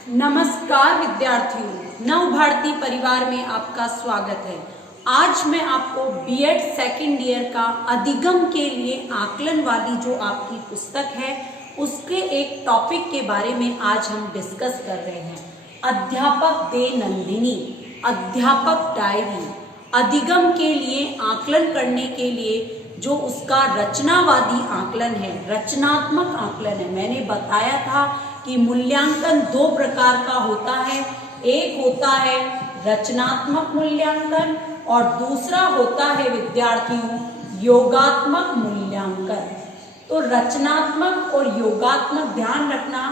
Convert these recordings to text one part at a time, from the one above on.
नमस्कार विद्यार्थियों, नव भारती परिवार में आपका स्वागत है। आज मैं आपको बीएड सेकेंड ईयर का अधिगम के लिए आकलन वाली जो आपकी पुस्तक है उसके एक टॉपिक के बारे में आज हम डिस्कस कर रहे हैं। अध्यापक दैनंदिनी, अध्यापक डायरी, अधिगम के लिए आकलन करने के लिए जो उसका रचनावादी आकलन है, रचनात्मक आकलन है। मैंने बताया था कि मूल्यांकन दो प्रकार का होता है, एक होता है रचनात्मक मूल्यांकन और दूसरा होता है विद्यार्थियों योगात्मक मूल्यांकन। तो रचनात्मक और योगात्मक, ध्यान रखना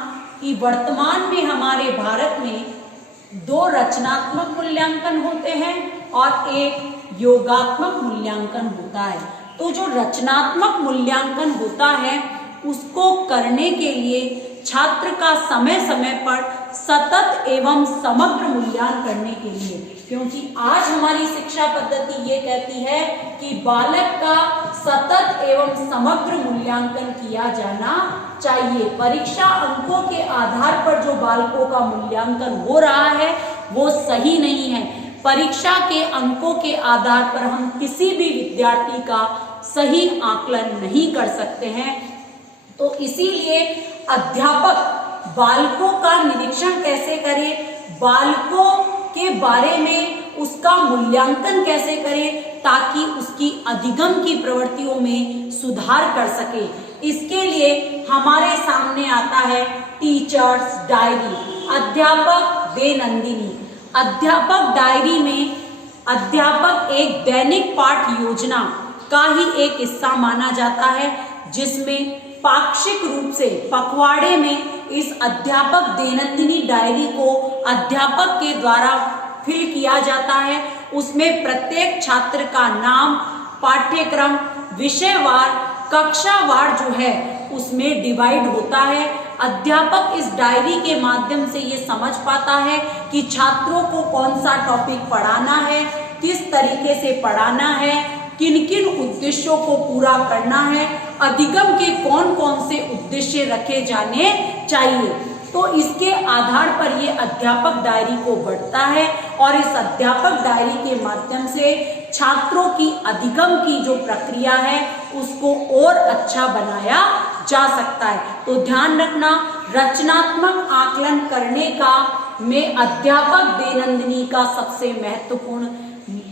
कि वर्तमान में हमारे भारत में दो रचनात्मक मूल्यांकन होते हैं और एक योगात्मक मूल्यांकन होता है। तो जो रचनात्मक मूल्यांकन होता है उसको करने के लिए छात्र का समय समय पर सतत एवं समग्र मूल्यांकन करने के लिए, क्योंकि आज हमारी शिक्षा पद्धति ये कहती है कि बालक का सतत एवं समग्र मूल्यांकन किया जाना चाहिए। परीक्षा अंकों के आधार पर जो बालकों का मूल्यांकन हो रहा है वो सही नहीं है। परीक्षा के अंकों के आधार पर हम किसी भी विद्यार्थी का सही आकलन नहीं कर सकते हैं। तो इसीलिए अध्यापक बालकों का निरीक्षण कैसे करे, बालकों के बारे में उसका मूल्यांकन कैसे करे ताकि उसकी अधिगम की प्रवृत्तियों में सुधार कर सके, इसके लिए हमारे सामने आता है टीचर्स डायरी, अध्यापक दैनंदिनी। अध्यापक डायरी में अध्यापक एक दैनिक पाठ योजना का ही एक हिस्सा माना जाता है, जिसमें पाक्षिक रूप से पखवाड़े में इस अध्यापक दैनंदिनी डायरी को अध्यापक के द्वारा फिल किया जाता है। उसमें प्रत्येक छात्र का नाम, पाठ्यक्रम, विषयवार, कक्षावार जो है उसमें डिवाइड होता है। अध्यापक इस डायरी के माध्यम से ये समझ पाता है कि छात्रों को कौन सा टॉपिक पढ़ाना है, किस तरीके से पढ़ाना है, किन किन उद्देश्यों को पूरा करना है, अधिगम के कौन कौन से उद्देश्य रखे जाने चाहिए। तो इसके आधार पर ये अध्यापक डायरी को बढ़ता है और इस अध्यापक डायरी के माध्यम से छात्रों की अधिगम की जो प्रक्रिया है उसको और अच्छा बनाया जा सकता है। तो ध्यान रखना, रचनात्मक आकलन करने का में अध्यापक दैनंदिनी का सबसे महत्वपूर्ण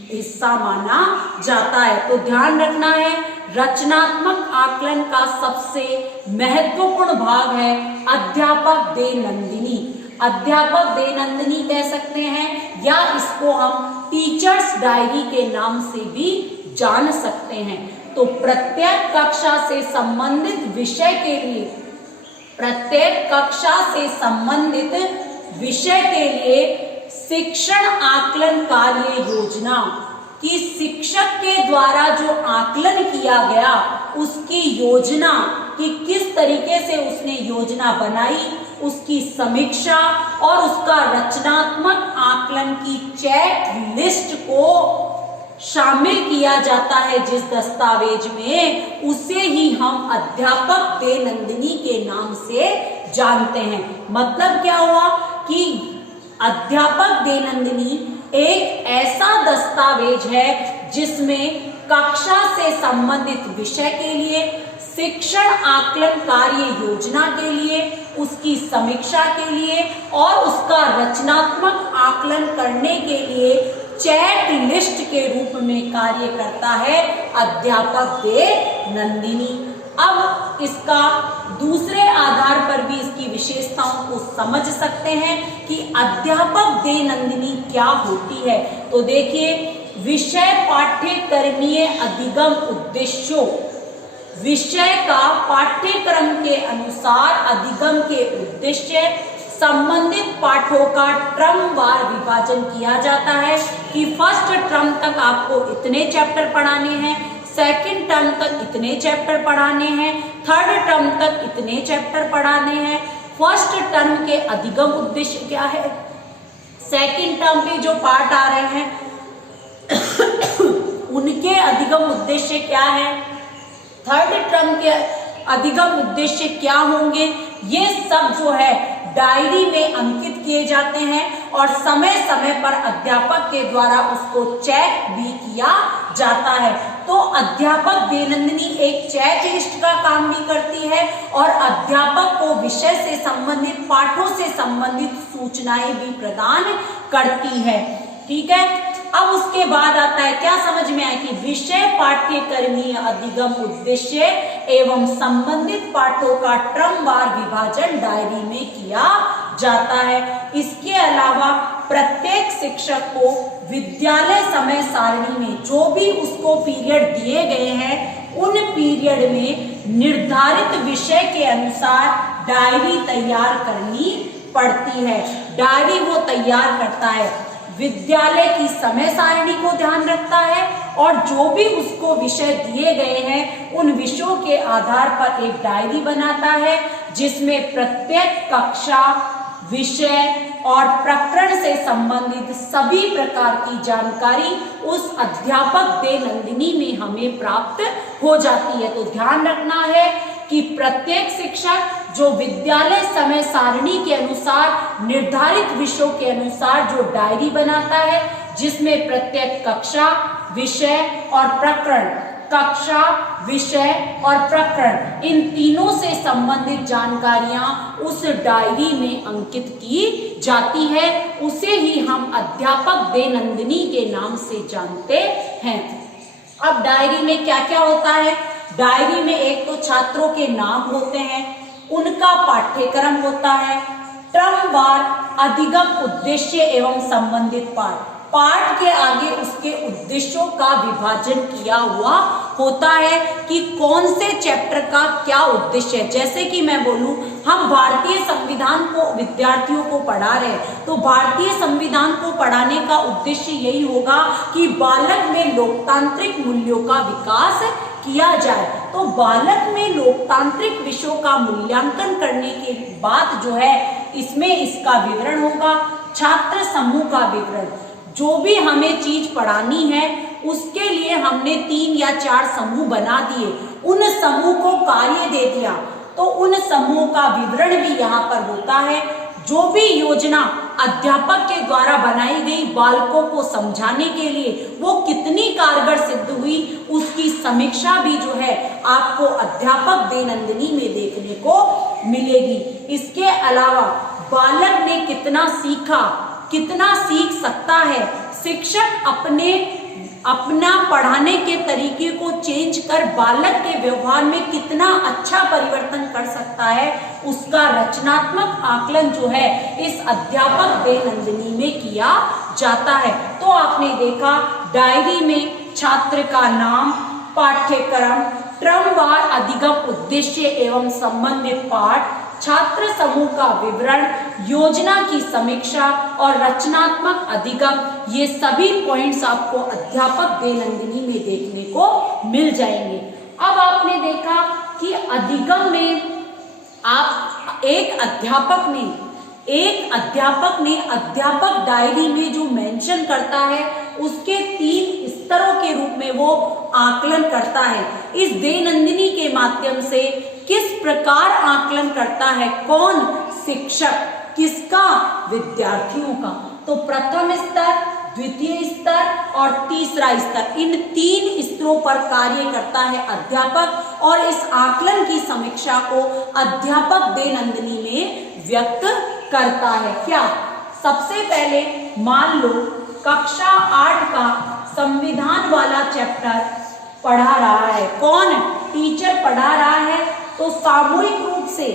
हिस्सा माना जाता है। तो ध्यान रखना है, रचनात्मक आकलन का सबसे महत्वपूर्ण भाग है अध्यापक दैनंदिनी। अध्यापक दैनंदिनी कह सकते हैं या इसको हम टीचर्स डायरी के नाम से भी जान सकते हैं। तो प्रत्येक कक्षा से संबंधित विषय के लिए, प्रत्येक कक्षा से संबंधित विषय के लिए शिक्षण आकलन कार्य योजना कि शिक्षक के द्वारा जो आकलन किया गया उसकी योजना कि किस तरीके से उसने योजना बनाई, उसकी समीक्षा और उसका रचनात्मक आकलन की चेक लिस्ट को शामिल किया जाता है जिस दस्तावेज में, उसे ही हम अध्यापक दैनंदिनी के नाम से जानते हैं। मतलब क्या हुआ कि अध्यापक दैनंदिनी एक ऐसा दस्तावेज है जिसमें कक्षा से संबंधित विषय के लिए, शिक्षण आकलन कार्य योजना के लिए, उसकी समीक्षा के लिए और उसका रचनात्मक आकलन करने के लिए चेक लिस्ट के रूप में कार्य करता है अध्यापक दैनंदिनी। अब इसका दूसरे आधार पर भी इसकी विशेषताओं को समझ सकते हैं कि अध्यापक दैनंदिनी क्या होती है। तो देखिए, विषय पाठ्यक्रमीय अधिगम उद्देश्यों, विषय का पाठ्यक्रम के अनुसार अधिगम के उद्देश्य, संबंधित पाठों का ट्रमवार विभाजन किया जाता है कि फर्स्ट टर्म तक आपको इतने चैप्टर पढ़ाने हैं, सेकंड टर्म तक इतने चैप्टर पढ़ाने हैं, थर्ड टर्म तक इतने चैप्टर पढ़ाने हैं। फर्स्ट टर्म के अधिगम उद्देश्य क्या है, सेकंड टर्म पे जो पार्ट आ रहे हैं उनके अधिगम उद्देश्य क्या है, थर्ड टर्म के अधिगम उद्देश्य क्या होंगे, ये सब जो है डायरी में अंकित किए जाते हैं और समय समय पर अध्यापक के द्वारा उसको चेक भी किया जाता है। तो अध्यापक दैनंदिनी एक चेक लिस्ट का काम भी करती है और अध्यापक को विषय से संबंधित, पाठों से संबंधित सूचनाएं भी प्रदान करती है। ठीक है, अब उसके बाद आता है, क्या समझ में आया कि विषय, पाठ्यक्रमीय, अधिगम, उद्देश्य एवं संबंधित पाठों का क्रमवार विभाजन डायरी में किया जाता है। इसके अलावा प्रत्येक शिक्षक को विद्यालय समय सारणी में जो भी उसको पीरियड दिए गए हैं उन पीरियड में निर्धारित विषय के अनुसार डायरी तैयार करनी पड़ती है। डायरी वो तैयार करता है, विद्यालय की समय सारणी को ध्यान रखता है और जो भी उसको विषय दिए गए हैं उन विषयों के आधार पर एक डायरी बनाता है जिसमें प्रत्येक कक्षा, विषय और प्रकरण से संबंधित सभी प्रकार की जानकारी उस अध्यापक दैनंदिनी में हमें प्राप्त हो जाती है। तो ध्यान रखना है कि प्रत्येक शिक्षक जो विद्यालय समय सारणी के अनुसार निर्धारित विषयों के अनुसार जो डायरी बनाता है जिसमें प्रत्येक कक्षा, विषय और प्रकरण, कक्षा, विषय और प्रकरण, इन तीनों से संबंधित जानकारियां उस डायरी में अंकित की जाती है, उसे ही हम अध्यापक दैनंदिनी के नाम से जानते हैं। अब डायरी में क्या क्या होता है? डायरी में एक तो छात्रों के नाम होते हैं, उनका पाठ्यक्रम होता है, क्रमवार, अधिगम, उद्देश्य एवं संबंधित पाठ, पाठ के आगे उसके उद्देश्यों का विभाजन किया हुआ होता है कि कौन से चैप्टर का क्या उद्देश्य है। जैसे कि मैं बोलूं, हम भारतीय संविधान को विद्यार्थियों को पढ़ा रहे हैं तो भारतीय संविधान को पढ़ाने का उद्देश्य यही होगा कि बालक में लोकतांत्रिक मूल्यों का विकास किया जाए। तो बालक में लोकतांत्रिक विषयों का मूल्यांकन करने के बाद जो है इसमें इसका विवरण होगा, छात्र समूह का विवरण, जो भी हमें चीज पढ़ानी है उसके लिए हमने 3 या 4 समूह बना दिए, उन समूह को कार्य दे दिया तो उन समूह का विवरण भी यहाँ पर होता है। जो भी योजना अध्यापक के द्वारा बनाई गई बालकों को समझाने के लिए वो कितनी कारगर सिद्ध हुई उसकी समीक्षा भी जो है आपको अध्यापक दैनंदिनी में देखने को मिलेगी। इसके अलावा बालक ने कितना सीखा, कितना सीख सकता है, शिक्षक अपना पढ़ाने के तरीके को चेंज कर बालक के व्यवहार में कितना अच्छा परिवर्तन कर सकता है, उसका रचनात्मक आकलन जो है इस अध्यापक दैनंदिनी में किया जाता है। तो आपने देखा डायरी में छात्र का नाम, पाठ्यक्रम, क्रमवार, अधिगम, उद्देश्य एवं संबंधित पाठ, छात्र समूह का विवरण, योजना की समीक्षा और रचनात्मक अधिगम, ये सभी पॉइंट्स आपको अध्यापक दैनंदिनी में देखने को मिल जाएंगे। अब आपने देखा कि अधिगम में एक अध्यापक डायरी में जो मेंशन करता है उसके 3 स्तरों के रूप में वो आकलन करता है। इस दैनंदिनी के माध्यम से किस प्रकार आकलन करता है, कौन? शिक्षक, किसका? विद्यार्थियों का। तो प्रथम स्तर, द्वितीय स्तर और तीसरा स्तर, इन 3 स्तरों पर कार्य करता है अध्यापक और इस आकलन की समीक्षा को अध्यापक दैनंदिनी में व्यक्त करता है। क्या? सबसे पहले मान लो कक्षा 8 का संविधान वाला चैप्टर पढ़ा रहा है, कौन? टीचर पढ़ा रहा है। तो सामूहिक रूप से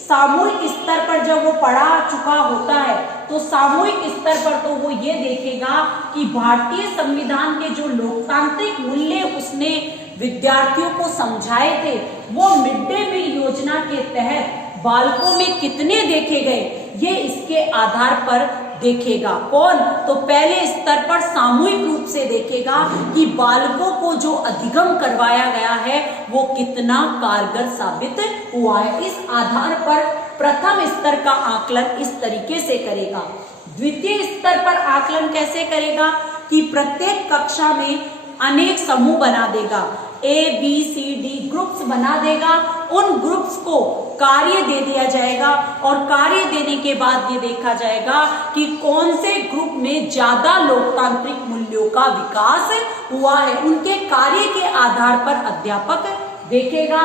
सामूहिक स्तर पर जब वो पढ़ा चुका होता है तो सामूहिक स्तर पर तो वो ये देखेगा कि भारतीय संविधान के जो लोकतांत्रिक मूल्य उसने विद्यार्थियों को समझाए थे वो मिड डे मील योजना के तहत बालकों में कितने देखे गए, ये इसके आधार पर देखेगा। कौन? तो पहले स्तर पर सामूहिक रूप से देखेगा कि बालकों को जो अधिगम करवाया गया है वो कितना कारगर साबित हुआ है। इस आधार पर प्रथम स्तर का आकलन इस तरीके से करेगा। द्वितीय स्तर पर आकलन कैसे करेगा कि प्रत्येक कक्षा में अनेक समूह बना देगा, A, B, C, D groups बना देगा उन ग्रुप्स को कार्य दे दिया जाएगा और कार्य देने के बाद ये देखा जाएगा कि कौन से ग्रुप में ज्यादा लोकतांत्रिक मूल्यों का विकास हुआ है। उनके कार्य के आधार पर अध्यापक देखेगा।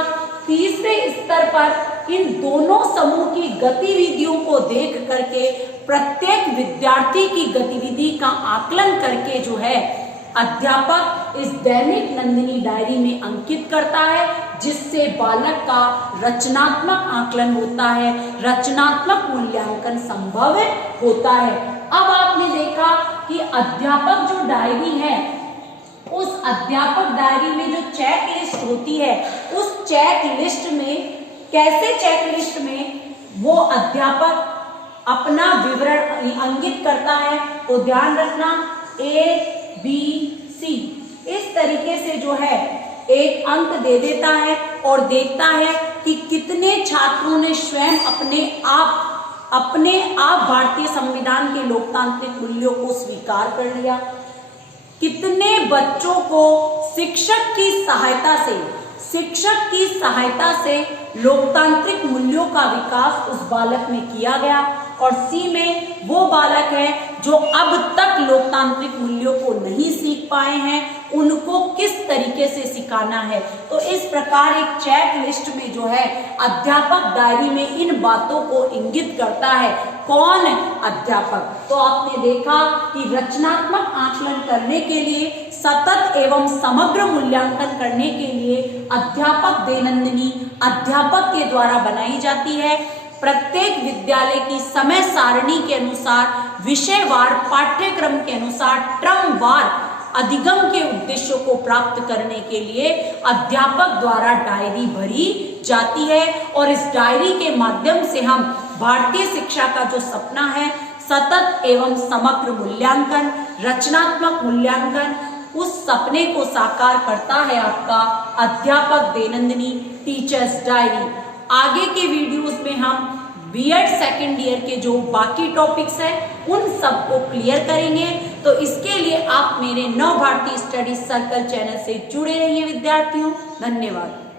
तीसरे स्तर पर इन दोनों समूह की गतिविधियों को देख करके प्रत्येक विद्यार्थी की गतिविधि का आकलन करके जो है अध्यापक इस दैनिक नंदिनी डायरी में अंकित करता है, जिससे बालक का रचनात्मक आकलन होता है, रचनात्मक मूल्यांकन संभव होता है। अब आपने देखा कि अध्यापक जो डायरी है, उस अध्यापक डायरी में जो चेक लिस्ट होती है, उस चेक लिस्ट में कैसे चेक लिस्ट में वो अध्यापक अपना विवरण अंकित करता है, तो ध्यान रखना ABC इस तरीके से जो है एक अंक दे देता है और देखता है कि कितने छात्रों ने स्वयं अपने आप भारतीय संविधान के लोकतांत्रिक मूल्यों को स्वीकार कर लिया, कितने बच्चों को शिक्षक की सहायता से लोकतांत्रिक मूल्यों का विकास उस बालक में किया गया, और सी में वो बालक है जो अब तक लोकतांत्रिक मूल्यों को नहीं सीख पाए हैं, उनको किस तरीके से सिखाना है। तो इस प्रकार एक चेक लिस्ट में जो है अध्यापक डायरी में इन बातों को इंगित करता है। कौन? अध्यापक। तो आपने देखा कि रचनात्मक आकलन करने के लिए, सतत एवं समग्र मूल्यांकन करने के लिए अध्यापक दैनंदिनी अध्यापक के द्वारा बनाई जाती है। प्रत्येक विद्यालय की समय सारणी के अनुसार, विषयवार, पाठ्यक्रम के अनुसार, क्रमवार अधिगम के उद्देश्यों को प्राप्त करने के लिए अध्यापक द्वारा डायरी भरी जाती है, और इस डायरी के माध्यम से हम भारतीय शिक्षा का जो सपना है, सतत एवं समग्र मूल्यांकन, रचनात्मक मूल्यांकन, उस सपने को साकार करता है आपका अध्यापक दैनंदिनी टीचर्स डायरी। आगे के वीडियोस में हम बीएड सेकेंड ईयर के जो बाकी टॉपिक्स हैं उन सब को क्लियर करेंगे। तो इसके लिए आप मेरे नव भारती स्टडी सर्कल चैनल से जुड़े रहिए विद्यार्थियों। धन्यवाद।